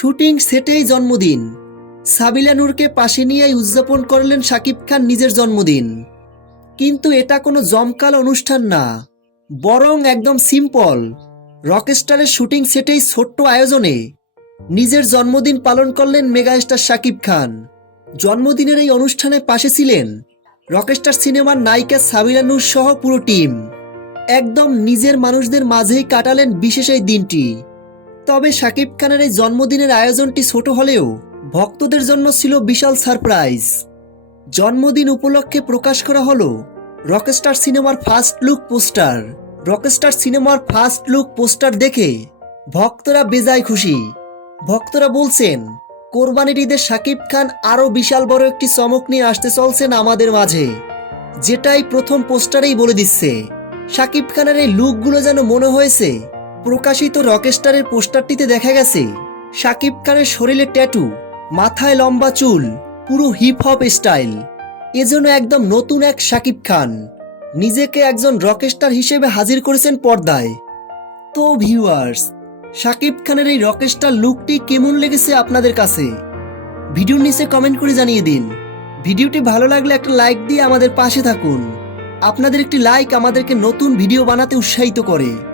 Shooting সেটেই জন্মদিন। সাবিলা নূরকে পাশে নিয়েই উদযাপন করলেন শাকিব খান নিজের জন্মদিন। কিন্তু এটা কোনো জমকালো অনুষ্ঠান না, বরং একদম সিম্পল রকস্টারের শুটিং সেটেই ছোট্ট আয়োজনে নিজের জন্মদিন পালন করলেন মেগাস্টার শাকিব খান। জন্মদিনের এই অনুষ্ঠানে পাশে ছিলেন রকস্টার সিনেমার নায়িকা সাবিলা নূর সহ পুরো টিম। একদম নিজের মানুষদের মাঝেই কাটালেন বিশেষ এই দিনটি। তবে শাকিব খানের এই জন্মদিনের আয়োজনটি ছোট হলেও ভক্তদের জন্য ছিল বিশাল সারপ্রাইজ। জন্মদিন উপলক্ষে প্রকাশ করা হলো রকস্টার সিনেমার ফার্স্ট লুক পোস্টার। রকস্টার সিনেমার ফার্স্ট লুক পোস্টার দেখে ভক্তরা বেজায় খুশি। ভক্তরা বলছেন, কোরবানির ঈদে শাকিব খান আরও বিশাল বড় একটি চমক নিয়ে আসতে চলছেন আমাদের মাঝে, যেটাই প্রথম পোস্টারেই বলে দিচ্ছে। শাকিব খানের এই লুকগুলো যেন মনে হয়েছে প্রকাশিত রকস্টারের পোস্টারটিতে দেখা গেছে শাকিব খানের শরীরে ট্যাটু, মাথায় লম্বা চুল, পুরো হিপ হপ স্টাইল। এজন্য একদম নতুন এক শাকিব খান নিজেকে একজন রকস্টার হিসেবে হাজির করেছেন পর্দায়। তো ভিউয়ার্স, শাকিব খানের এই রকস্টার লুকটি কেমন লেগেছে আপনাদের কাছে? ভিডিওর নিচে কমেন্ট করে জানিয়ে দিন। ভিডিওটি ভালো লাগলে একটা লাইক দিয়ে আমাদের পাশে থাকুন। আপনাদের একটি লাইক আমাদেরকে নতুন ভিডিও বানাতে উৎসাহিত করে।